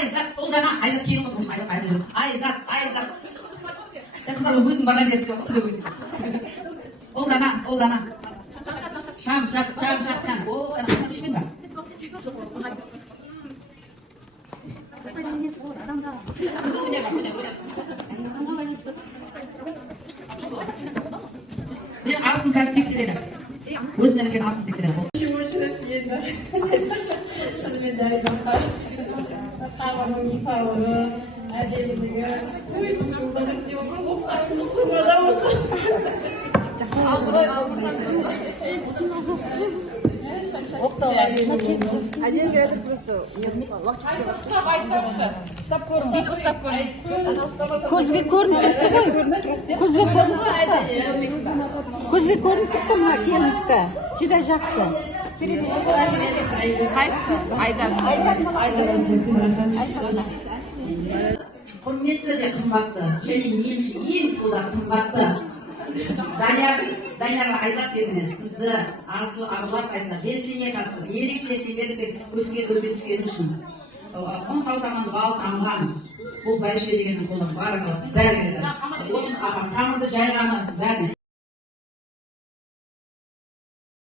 Айзат, ұлдана. Айзат кейін қосылmış. Айзат қайда жүрміз. Айзат. Қыздар өзінің барған жерін істеп отыр. Ұлдана. Шам шатқан. О, ана шешпен ба? Мен абысын қазір тексереді. Өзінің әкелген абысын тексереді. Шынымен де Айзатқа қағының тауыры, әдемілігі, сұлулығы деп да осы. Один говорит просто. Ұстап айтсаңшы. Ұстап көріңіз. Бүйтіп ұстап көріңіз. Көзге көрініп тұрса ғой. Көзге көрініп тұрса. Көзге көрініп тұрса мына келінікті. Жүдә жақсы. Қайсысы? Айзат. Құрметті де қымбатты, және ең сұлу да сымбатты Данияр Айзат дедіңіз. Сізді арзы арулар сайысында белсене қатысып, ерекше шеберлікпен көзге түскені үшін. Он саусағын бал тамған, бұл бәйбіше дегеннің қолы бар бәрі келеді. Осы тамырды жайғаны бәрі.